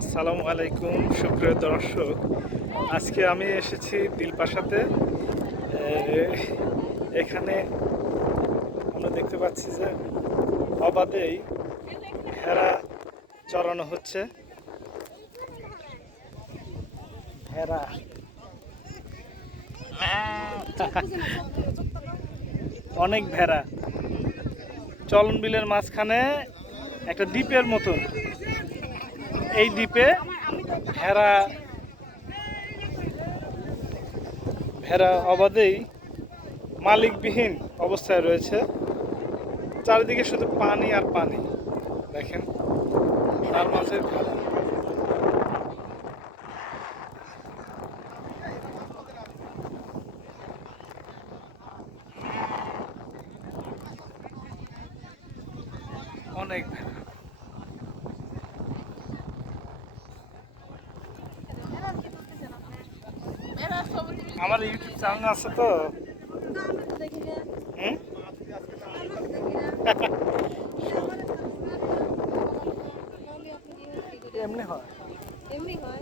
আসসালামু আলাইকুম, সুপ্রিয় দর্শক। আজকে আমি এসেছি দিলপাশাতে। এখানে আমরা দেখতে পাচ্ছি যে অবাধেই ভেড়া চড়ানো হচ্ছে। ভেড়া অনেক ভেড়া। চলন বিলের মাঝখানে একটা দ্বীপের মতন এই দ্বীপে ভেড়া ভেড়া অবাধেই মালিকবিহীন অবস্থায় রয়েছে। চারিদিকে শুধু পানি আর পানি। দেখেন, তার মাঝে ভেড়া। অনেক ভেড়া। আমার ইউটিউব চ্যানেল আছে তো। এমনি হয়। এমনি হয়।